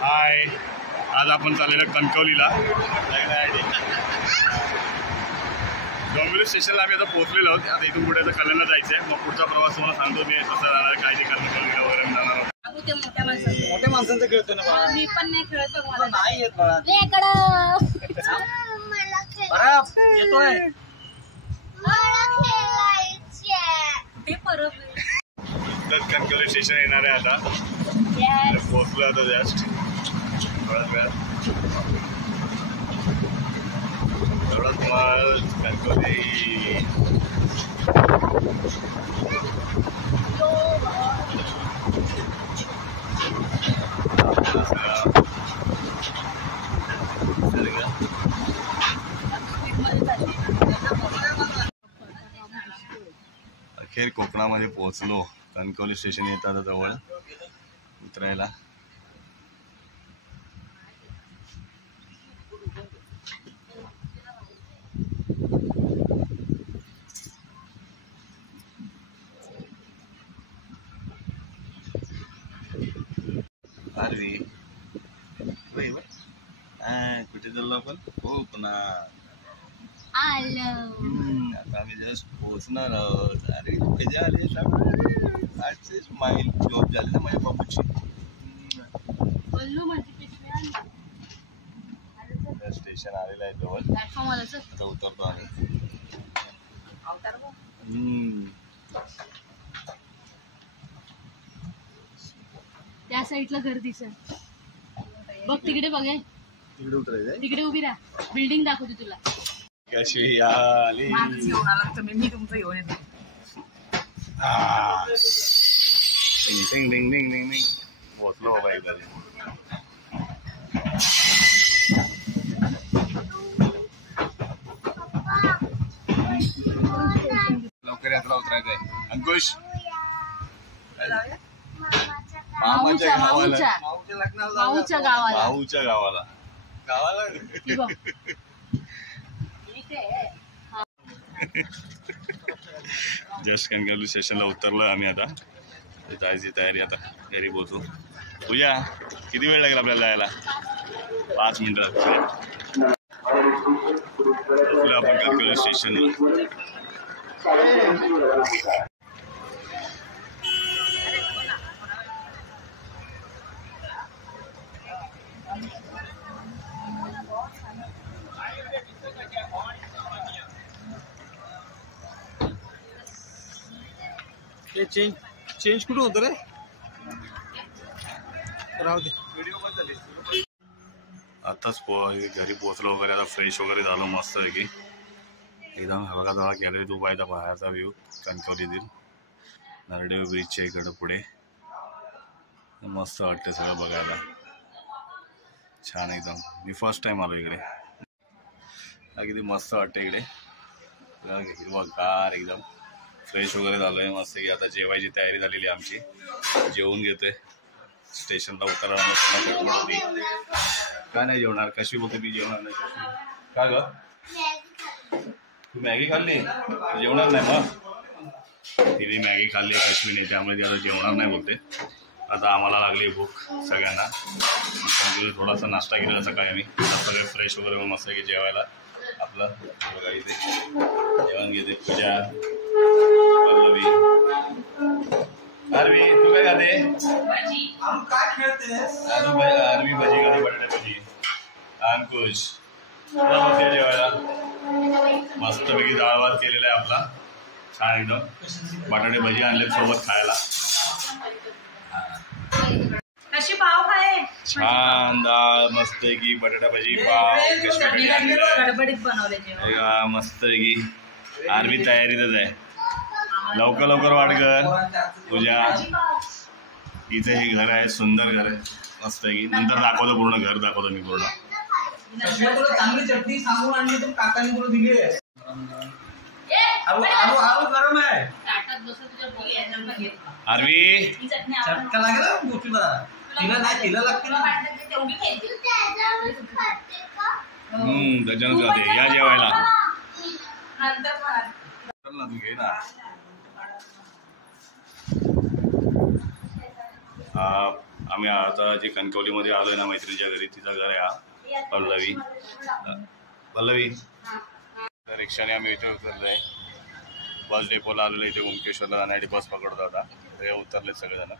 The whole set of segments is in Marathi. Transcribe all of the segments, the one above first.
हाय, आज आपण चाललेलो कणकवलीला. डोंबिवली स्टेशनला आम्ही आता पोहोचलेलो आहोत. आता इथून पुढे कल्याणला जायचं आहे. मग पुढचा प्रवास तुम्हाला सांगतो मी कसं जाणार, काय ते कणकवलीला वगैरे जाणार आहोत. मोठ्या माणसांचं खेळतो ना बाळा. मी पण नाही खेळत बघ, मला नाही येत बाळा. येतोय ते परत कणकवली स्टेशन येणार आहे आता. पोहोचलो आता जस्ट थोड्याच वेळात. एवढाच माल कणकवली. अखेर कोकणामध्ये पोहोचलो. कणकवली स्टेशन येतं आता जवळ उतरायला. आरवी कुठे चाललो आपण? हो पुन्हा आता आम्ही जस्ट पोहोचणार आहोत. अरे कधी आले? 800 माईल जॉब झाली ना माझ्या बापूची. स्टेशन आलेलं आहे जवळ. आता उतरतो आम्ही. त्या साईडला घर दिसेल बघ, तिकडे बघ. तिकडे उतरायचं, तिकडे उभी राहा, बिल्डिंग दाखवते तुला. कशी आली? मी तुमचं घेऊन येतो. डिंग डिंग डिंग डिंग डिंग. पोहोचलो बाबा एकदा. लवकर यात्रा उतरायचंय. अंकुश मामाच्या गावाला जस्ट कणकवली स्टेशनला उतरलो आम्ही. आता जायची तयारी. आता घरी पोहोचू. पूजा किती वेळ लागेल आपल्याला जायला? 5 मिनिटं लागतील. आपण कणकवली स्टेशनला. चेंज कुठं होतं रे? राहू दे. आताच घरी पोहोचलो वगैरे. आता फ्रेश वगैरे झालो मस्त आहे की एकदम. बघा जरा गॅलरीत उभा आहे बाहेरचा व्ह्यू कणकवलीतील. नरडेव ब्रिजच्या इकडं पुढे मस्त वाटतं सगळं बघायला. छान एकदम. मी फर्स्ट टाइम आलो इकडे. अगदी मस्त वाटतं इकडे. हिरवागार एकदम. फ्रेश वगैरे झालो आहे मस्त की. आता जेवायची तयारी झालेली आहे आमची. जेवून घेतोय. स्टेशनला उतरायला गडबड होती. काय नाही जेवणार? कशी बोलते मी जेवणार नाही. का ग? तू मॅगी खाल्ली? जेवणार नाही मग? तिने मॅगी खाल्ली कश्मीने, त्यामुळे ती आता जेवणार नाही बोलते. आता आम्हाला लागली भूक सगळ्यांना. थोडासा नाश्ता केलेला सकाळी आम्ही. सगळे फ्रेश वगैरे मस्त की जेवायला आपलं बघा इथे जेवण घेते. पूजा, पल्लवी, आरवी तू काय खाते? आरवी भजी खाते, बटाटे भजी. अंकुश तुला बसते जेवायला. मस्तपैकी डाळ भात केलेला आहे आपला छान एकदम. बटाटे भजी आणले सोबत खायला. कशी पाव खाय? छान डाळ मस्त की बटाटा भजी पाव गडबडीत बनवले मस्त की. आरवी तयारीतच आहे. लवकर लवकर वाट कर पूजा. इथे हे घर आहे, सुंदर घर आहे मस्त की. नंतर दाखवतो पूर्ण घर दाखवतो मी पूर्ण. चांगली चटणी सांगून आणली तर काकाने बोलून दिली आहे. आलू गरम आहे. आरवी चटका लागेल गोष्टीला. तिला नाही, तिला लागते ना. त्याच्यानंतर जाते. या जेवायला. तू घे ना. आम्ही आता जे कणकवलीमध्ये आलोय ना मैत्रिणीच्या घरी, तिचा घर आहे हा पल्लवी. पल्लवी रिक्षाने आम्ही इथे उतरलोय. बस डेपोला आलेलो इथे ओंकेश्वरला जाण्यासाठी बस पकडतो आता. ते उतरले सगळेजण.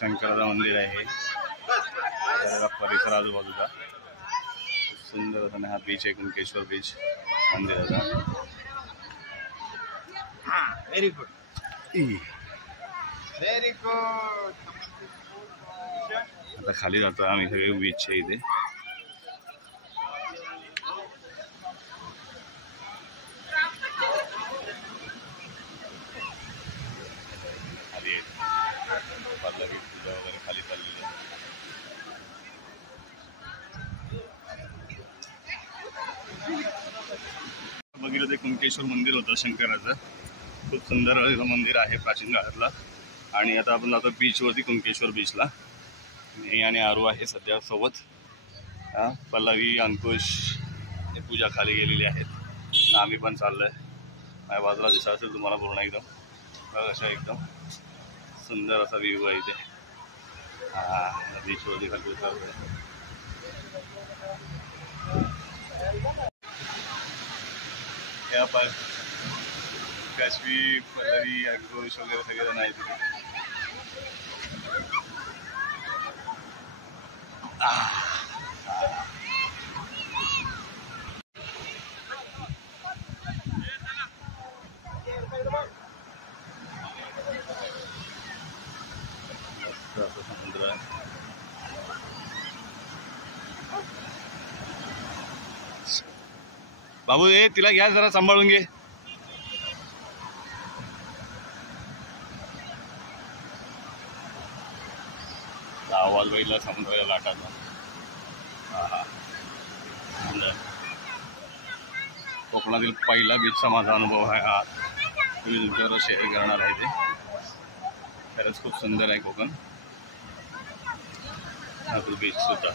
शंकराचं मंदिर आहे. परिसर आजूबाजूचा सुंदर आणि हा बीच आहे कुणकेश्वर बीच मंदिराचा. Very good. आता खाली जातो आम्ही सगळे बीचच्या इथे. खाली पल्लवी पूजा वगैरे खाली चाललेली आहे. बघितलं ते कुणकेश्वर मंदिर होतं शंकराचं. खूप सुंदर मंदिर आहे प्राचीन काळातला. आणि आता आपण जातो बीचवरती, कुणकेश्वर बीचला. मी आणि आरू आहे सध्या सोबत. पल्लवी, अंकुश हे पूजा खाली गेलेली आहेत. आम्ही पण चाललोय. माझ्या बाजूला दिसत असेल तुम्हाला पूर्ण एकदम अशा एकदम सुंदर असा व्ह्यू आहे इथे. बीचवरती खाली उतरतोय. या पर काश्मी, पल्लवी, अंकुश वगैरे सगळे जण आहेत तिथे. समुद्र आहे. बाबू ए तिला घ्या जरा सांभाळून घे. आवाज बघितला समुद्राच्या लाटाचा. कोकणातील पहिला बीचचा माझा अनुभव आहे हा. मी तुमच्यावर शेअर करणार आहे. ते खरंच खूप सुंदर आहे कोकण. नागपूर बीच सुद्धा.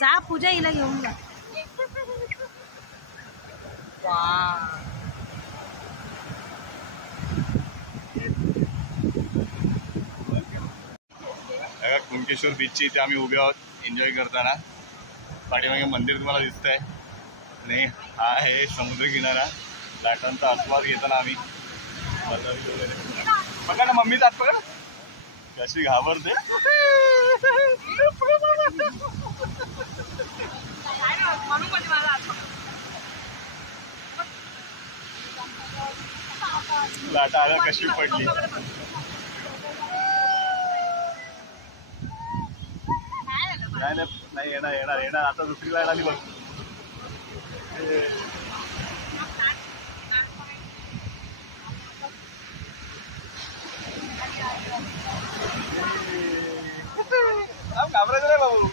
जा पूजा हिला घेऊन जा. कुणकेश्वर बीचची इथे आम्ही उभे आहोत एन्जॉय करताना. पाठीमागे मंदिर तुम्हाला दिसतंय आणि हा आहे समुद्र किनारा. लाटांचा आस्वाद घेताना आम्ही बघा ना. मम्मीचा हात पकड कशी घाबरते. लाटा आल्या कशी पडली. नाही येणार येणार येणार. आता दुसरी लाईन आली बघ. घाबरायचं नाही भाऊ.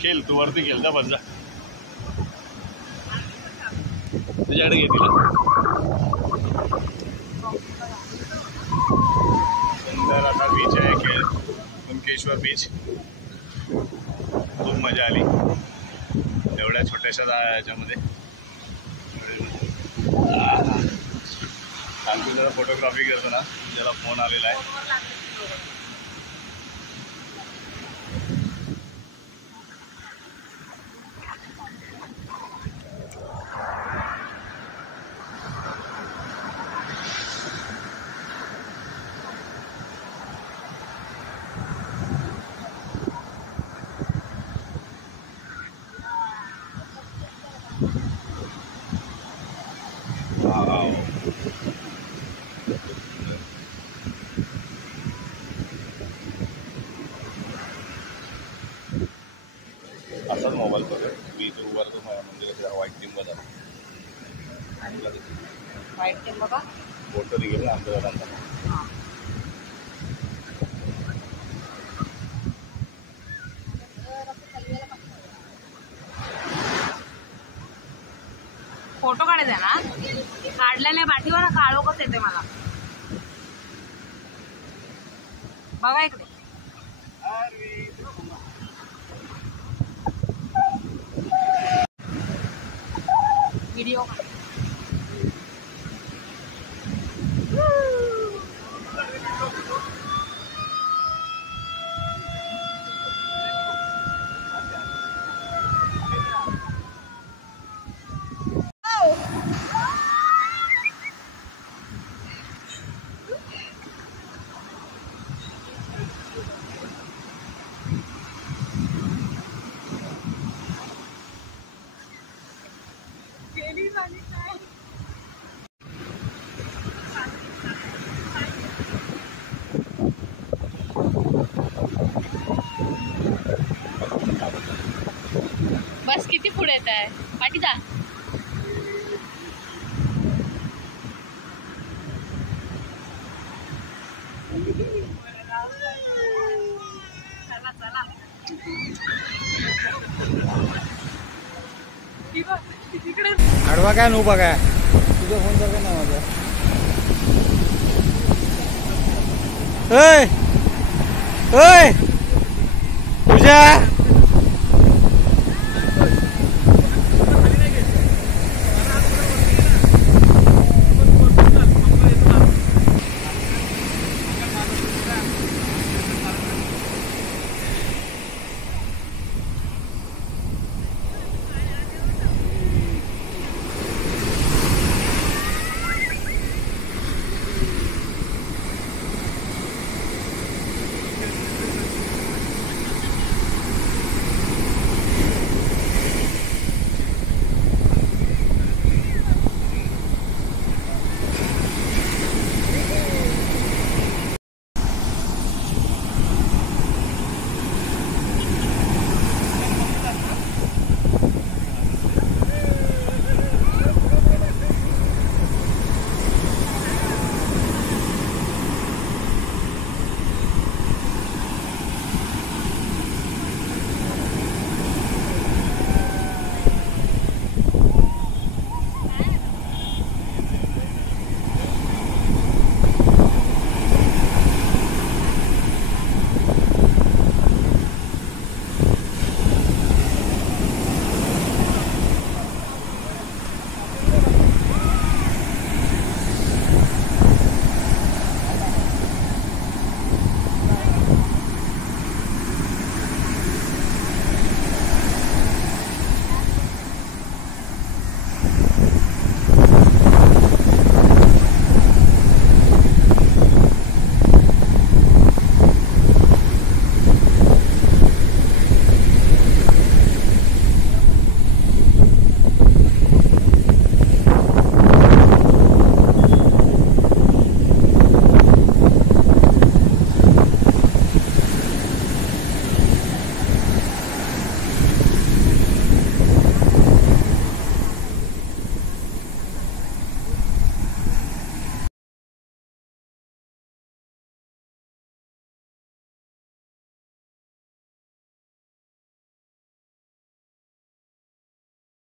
खेळ तू वरती खेळ जा. बस जा. तुझ्याकडे घे तिला. सुंदर असा बीच आहे खेळ कुणकेश्वर बीच. खूप मजा आली एवढ्या छोट्याशा याच्यामध्ये. आणखी जरा फोटोग्राफी करतो ना. ज्याला फोन आलेला आहे. असाच मोबाईल बघा. बीच उभार तो मंदिराच्या व्हाईट टिंब झाला. व्हाईट टिंब बघा. फोटो निघेल ना आमच्या घरांचा. ना काळोखच येते मला. बघा इकडे. व्हिडिओ बस किती पुढे येत आहे पाठी जा. आडवा काय उभा काय तुझा फोन कर ना माझा. पूजा